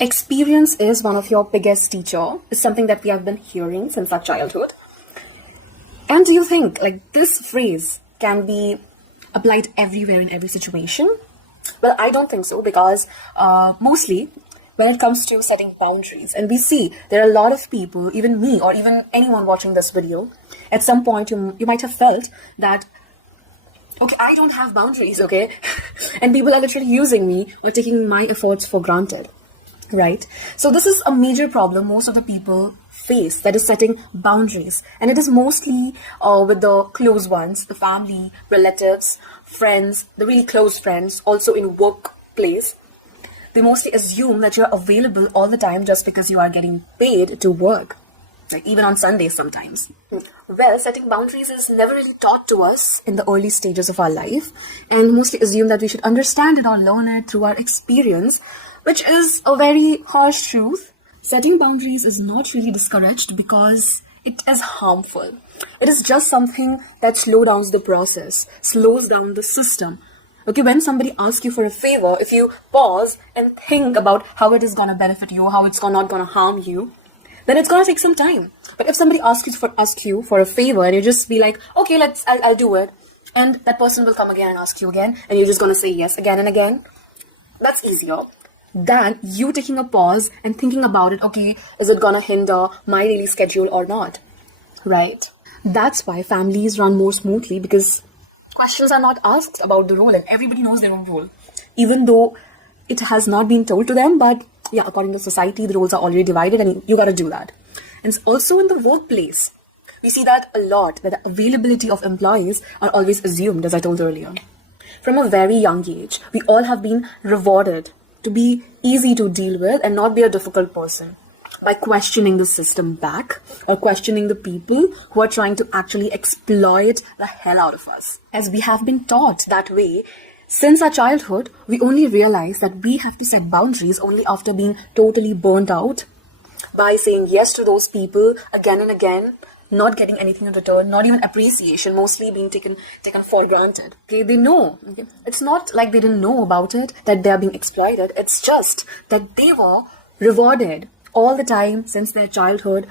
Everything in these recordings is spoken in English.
Experience is one of your biggest teacher. It's something that we have been hearing since our childhood. And do you think this phrase can be applied everywhere in every situation? Well, I don't think so, because mostly when it comes to setting boundaries, and we see there are a lot of people, even me or even anyone watching this video, at some point you might have felt that, okay, I don't have boundaries, okay? And people are literally using me or taking my efforts for granted, right? So this is a major problem most of the people face, that is setting boundaries. And it is mostly with the close ones, the family, relatives, friends, the really close friends, also in workplace. They mostly assume that you're available all the time just because you are getting paid to work, like even on Sundays sometimes. Well, setting boundaries is never really taught to us in the early stages of our life, and mostly assume that we should understand it or learn it through our experience, which is a very harsh truth. Setting boundaries is not really discouraged because it is harmful. It is just something that slows down the process, slows down the system. Okay, when somebody asks you for a favor, if you pause and think about how it is going to benefit you, how it's not going to harm you, then it's going to take some time. But if somebody asks you for a favor and you just be like, okay, I'll do it, and that person will come again and ask you again, and you're just going to say yes again and again, that's easier than you taking a pause and thinking about it. Okay, is it going to hinder my daily schedule or not? Right? That's why families run more smoothly, because questions are not asked about the role, and everybody knows their own role, even though it has not been told to them. But yeah, according to society, the roles are already divided, and you got to do that. And also in the workplace, we see that a lot, that the availability of employees are always assumed, as I told earlier. From a very young age, we all have been rewarded to be easy to deal with and not be a difficult person, by questioning the system back or questioning the people who are trying to actually exploit the hell out of us. As we have been taught that way since our childhood, we only realize that we have to set boundaries only after being totally burnt out, by saying yes to those people again and again, not getting anything in return, not even appreciation, mostly being taken for granted. Okay, they know. Okay? It's not like they didn't know about it, that they are being exploited. It's just that they were rewarded all the time since their childhood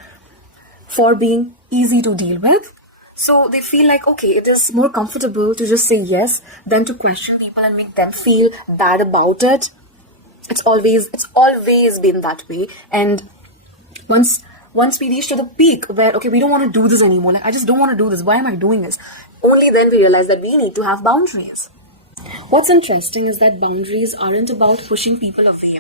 for being easy to deal with. So they feel like, okay, it is more comfortable to just say yes than to question people and make them feel bad about it. It's always been that way. And once we reach to the peak where, okay, we don't want to do this anymore, like I just don't want to do this, why am I doing this? Only then we realize that we need to have boundaries. What's interesting is that boundaries aren't about pushing people away.